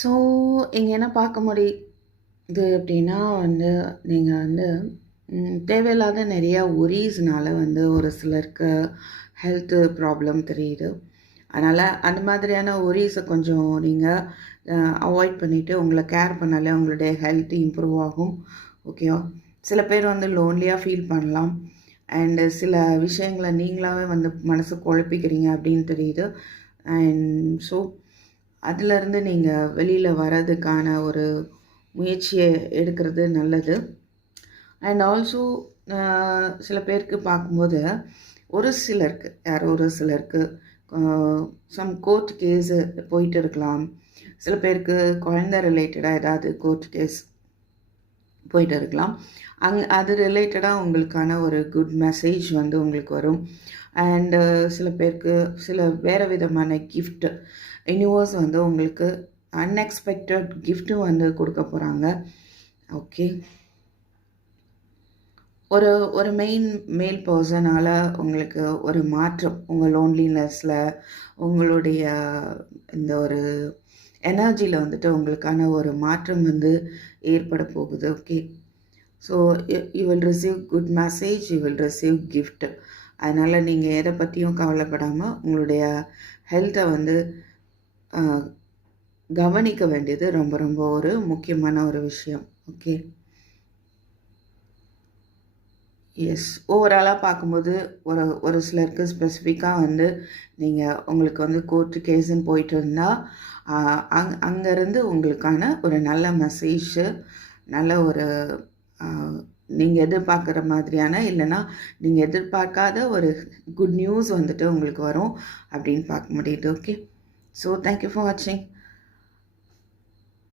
So இங்கே என்ன பார்க்க முடியுது அப்படின்னா வந்து நீங்கள் வந்து தேவையில்லாத நிறையா ஒரீஸ்னால வந்து ஒரு சிலருக்கு ஹெல்த்து ப்ராப்ளம் தெரியுது. அதனால் அந்த மாதிரியான ஒரீஸை கொஞ்சம் நீங்கள் அவாய்ட் பண்ணிவிட்டு உங்களை கேர் பண்ணாலே உங்களுடைய ஹெல்த் இம்ப்ரூவ் ஆகும். ஓகேவா? சில பேர் வந்து லோன்லியாக ஃபீல் பண்ணலாம். அண்டு சில விஷயங்களை நீங்களாகவே வந்து மனசு குழப்பிக்கிறீங்க அப்படின்னு தெரியுது. அண்ட் ஸோ அதிலேருந்து நீங்கள் வெளியில் வர்றதுக்கான ஒரு முயற்சியை எடுக்கிறது நல்லது. அண்ட் ஆல்சோ சில பேருக்கு பார்க்கும்போது ஒரு சிலருக்கு சம் கோர்ட் கேஸு போயிட்டு இருக்கலாம். சில பேருக்கு குழந்தை ரிலேட்டடாக ஏதாவது கோர்ட் கேஸ் போயிட்டு இருக்கலாம். அது ரிலேட்டடாக உங்களுக்கான ஒரு குட் மெசேஜ் வந்து உங்களுக்கு வரும். அண்டு சில பேருக்கு சில வேறு விதமான கிஃப்ட்டு யூனிவர்ஸ் வந்து உங்களுக்கு அன்எக்ஸ்பெக்டட் கிஃப்ட்டும் வந்து கொடுக்க போகிறாங்க. ஓகே, ஒரு மேல் பர்சனால் உங்களுக்கு ஒரு மாற்றம் உங்கள் லோன்லினஸில் உங்களுடைய இந்த ஒரு எனர்ஜியில் வந்துட்டு உங்களுக்கான ஒரு மாற்றம் வந்து ஏற்பட போகுது. Okay, so you will receive good message, you will receive gift. அதனால் நீங்கள் எதை பற்றியும் கவலைப்படாமல் உங்களுடைய ஹெல்த்தை வந்து கவனிக்க வேண்டியது ரொம்ப ரொம்ப ஒரு முக்கியமான ஒரு விஷயம். ஓகே, எஸ், ஓவராலாக பார்க்கும்போது ஒரு சிலருக்கு ஸ்பெசிஃபிக்காக வந்து நீங்கள் உங்களுக்கு வந்து கோர்ட்டு கேஸுன்னு போயிட்டு இருந்தால் அங்கேருந்து உங்களுக்கான ஒரு நல்ல மெசேஜு, நல்ல ஒரு நீங்கள் எதிர்பார்க்குற மாதிரியான இல்லைன்னா நீங்கள் எதிர்பார்க்காத ஒரு குட் நியூஸ் வந்துட்டு உங்களுக்கு வரும் அப்படின்னு பார்க்க முடியுது. ஓகே, ஸோ தேங்க்யூ ஃபார் வாட்சிங்.